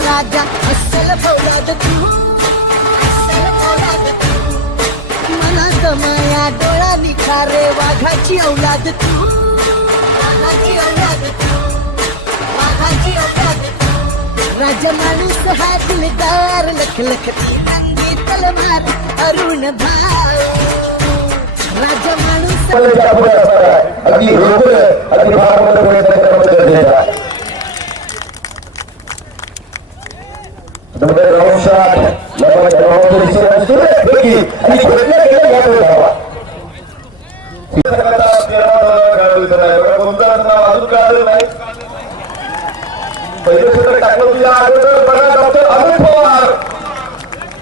राजा अस्सल फौलाद तू, अस्सल फौलाद तू, मनात माया डोळा निखारे वाघाची औलाद तू, वाघाची औलाद तू, वाघाची औलाद तू. राजा माणूस हा दिलदार लख लखती रंगी तलवार अरुण भाऊ. राजा माणूस अगदी अगदी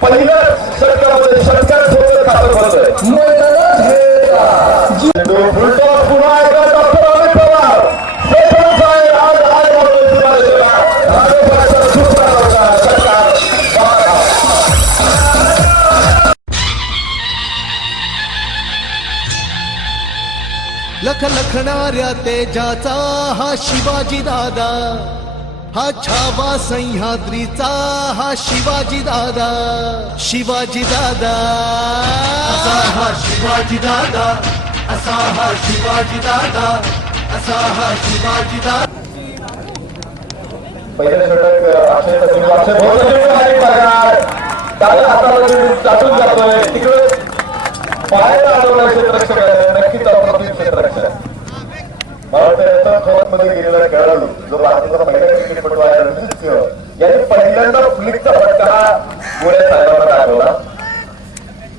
पहिल्या षटकामध्ये षटकार सोबत खातं भरतोय पुन्हा एकदा डॉक्टर अमित पवार लख लखणाऱ्या तेजाचा हा शिवाजी दादा, हा छावा सह्याद्रीचा हा शिवाजी दादा, शिवाजी दादा असा हा शिवाजी दादा, असा हा शिवाजी दादा, असा हा शिवाजी दादा. पहिलं षटक चालून जातोय तिकडे बाहेर आढळणार क्षेत्ररक्षक नक्कीच अप्रतिम क्षेत्ररक्षक. मला वाटतं याचा खोरामध्ये गेलेला खेळाडू जो भारताचा पहिला क्रिकेटपटू आहे रणजित सिंह यांनी पहिल्यांदा फ्लिकचा फटका गोळ्या साहेबांना दाखवला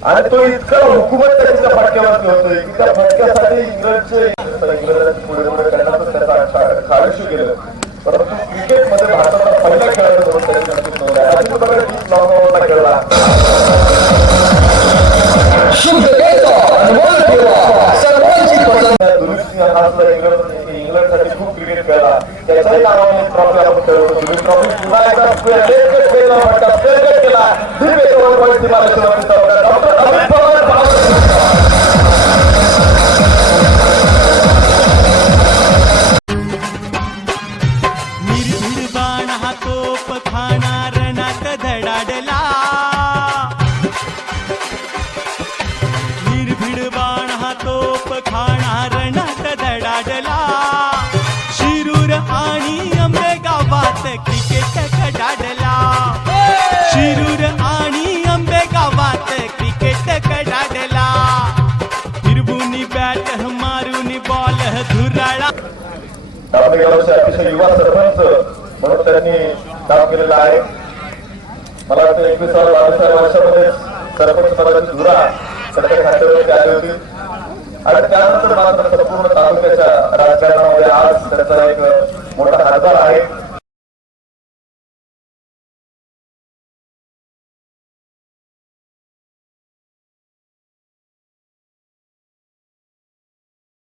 आणि तो इतका हुकूमत त्यांच्या फटक्यावरती होतोय की त्या फटक्यासाठी इंग्रजांची पुढे पुढे करण्याचं त्याचा खाडीशी गेलं. परंतु क्रिकेटमध्ये भारताचा पहिला खेळाडू म्हणून त्यांनी नक्कीच नोंद आहे. अजित बघा टीम लॉंगला खेळला इंग्लंडसाठी खूप क्रिकेट खेळला त्याच्याही नावाने ट्रॉफी आपण खेळतो. ट्रॉफी पुन्हा एकदा केला डॉक्टर अमित पवार. निर्भीड बाण हा तोप खाणार रणात धडाडला, निर्भीड बाण हा तोप खाणार रणात धडाडला. शिरूर आणि आंबे गावात क्रिकेट कडाडला, शिरूर आणि आंबे गावात क्रिकेट कडाडला. फिरवून बॅट मारून बॉल धुराळा. आपल्या गावचे अतिशय युवा सरपंच म्हणून त्यांनी काम केलेलं आहे. मला वाटतं 21-22 वर्षामध्ये सरपंच पदाची धुरा सध्या खात्यावरती आली होती आणि त्यानंतर मात्र संपूर्ण तालुक्याच्या राजकारणामध्ये आज त्याचा एक मोठा हातभार आहे.